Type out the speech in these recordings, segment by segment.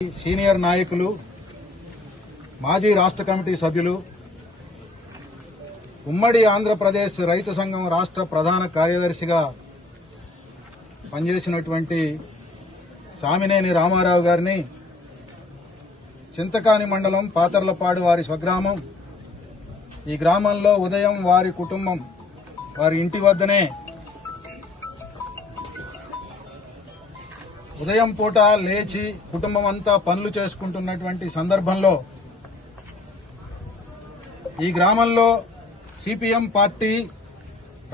Senior నాయకులు, మాజీ రాష్ట్ర కమిటీ సభ్యులు, ఉమ్మడి ఆంధ్రప్రదేశ్ రైతు సంఘం రాష్ట్ర ప్రధాన కార్యదర్శిగా పనిచేసినటువంటి సామినేని రామారావు గారిని చింతకాని మండలం పాతర్లపాడు వారి స్వగ్రామం. ఈ గ్రామంలో ఉదయం వారి కుటుంబం వారి ఇంటి వద్దనే ఉదయం పూట లేచి కుటుంబం అంతా పనులు చేసుకుంటున్నటువంటి సందర్భంలో ఈ గ్రామంలో సిపిఎం పార్టీ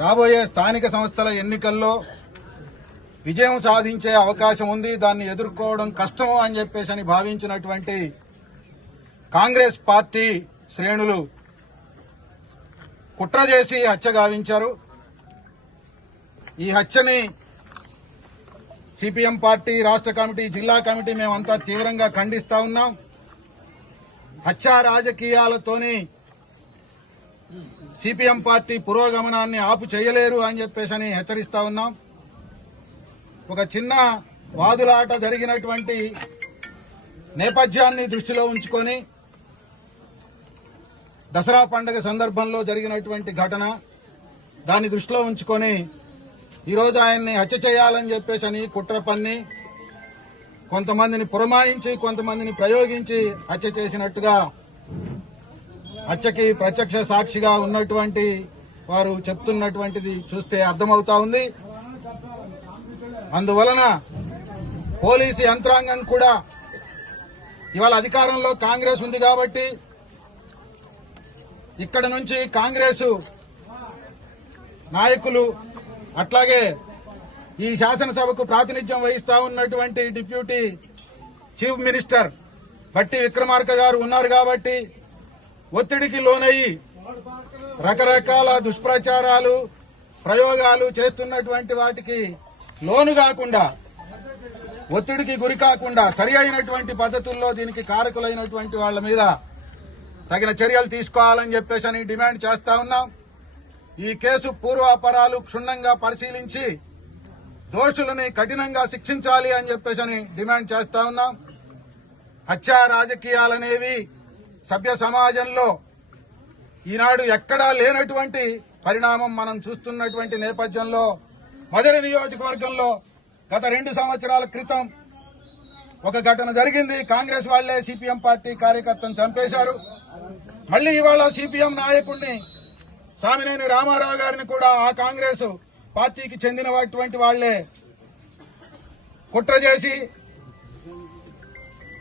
రాబోయే స్థానిక సంస్థల ఎన్నికల్లో విజయం సాధించే అవకాశం ఉంది, దాన్ని ఎదుర్కోవడం కష్టం అని చెప్పేసి భావించినటువంటి కాంగ్రెస్ పార్టీ శ్రేణులు కుట్ర చేసి హత్య గావించారు. ఈ హత్యని సిపిఎం పార్టీ రాష్ట్ర కమిటీ, జిల్లా కమిటీ మేమంతా తీవ్రంగా ఖండిస్తా ఉన్నాం. హత్యా రాజకీయాలతోని సిపిఎం పార్టీ పురోగమనాన్ని ఆపు చేయలేరు అని చెప్పేసి హెచ్చరిస్తా ఉన్నాం. ఒక చిన్న వాదులాట జరిగినటువంటి నేపథ్యాన్ని దృష్టిలో ఉంచుకొని దసరా పండుగ సందర్భంలో జరిగినటువంటి ఘటన, దాన్ని దృష్టిలో ఉంచుకొని ఈరోజు ఆయన్ని హత్య చేయాలని చెప్పేసి కుట్ర పన్ని కొంతమందిని పురమాయించి కొంతమందిని ప్రయోగించి హత్య చేసినట్టుగా హత్యకి ప్రత్యక్ష సాక్షిగా ఉన్నటువంటి వారు చెప్తున్నటువంటిది చూస్తే అర్థమవుతా ఉంది. అందువలన పోలీసు యంత్రాంగం కూడా ఇవాళ అధికారంలో కాంగ్రెస్ ఉంది కాబట్టి ఇక్కడ నుంచి కాంగ్రెస్ నాయకులు, అట్లాగే ఈ శాసనసభకు ప్రాతినిధ్యం వహిస్తా ఉన్నటువంటి డిప్యూటీ చీఫ్ మినిస్టర్ బట్టి విక్రమార్క గారు ఉన్నారు కాబట్టి ఒత్తిడికి లోనయ్యి రకరకాల దుష్ప్రచారాలు, ప్రయోగాలు చేస్తున్నటువంటి వాటికి లోను కాకుండా, ఒత్తిడికి గురి కాకుండా సరి అయినటువంటి పద్ధతుల్లో దీనికి కారకులైనటువంటి వాళ్ల మీద తగిన చర్యలు తీసుకోవాలని చెప్పేసి డిమాండ్ చేస్తా ఉన్నాం. ఈ కేసు పూర్వాపరాలు క్షుణ్ణంగా పరిశీలించి దోషులని కఠినంగా శిక్షించాలి అని చెప్పేసి డిమాండ్ చేస్తా ఉన్నాం. హత్యా రాజకీయాలనేవి సభ్య సమాజంలో ఈనాడు ఎక్కడా లేనటువంటి పరిణామం మనం చూస్తున్నటువంటి నేపథ్యంలో మధుర నియోజకవర్గంలో గత 2 సంవత్సరాల క్రితం ఒక ఘటన జరిగింది. కాంగ్రెస్ వాళ్లే సిపిఎం పార్టీ కార్యకర్తను చంపేశారు. మళ్లీ ఇవాళ సిపిఎం నాయకుడిని సామినేని రామారావు గారిని కూడా ఆ కాంగ్రెస్ పార్టీకి చెందినటువంటి వాళ్లే కుట్ర చేసి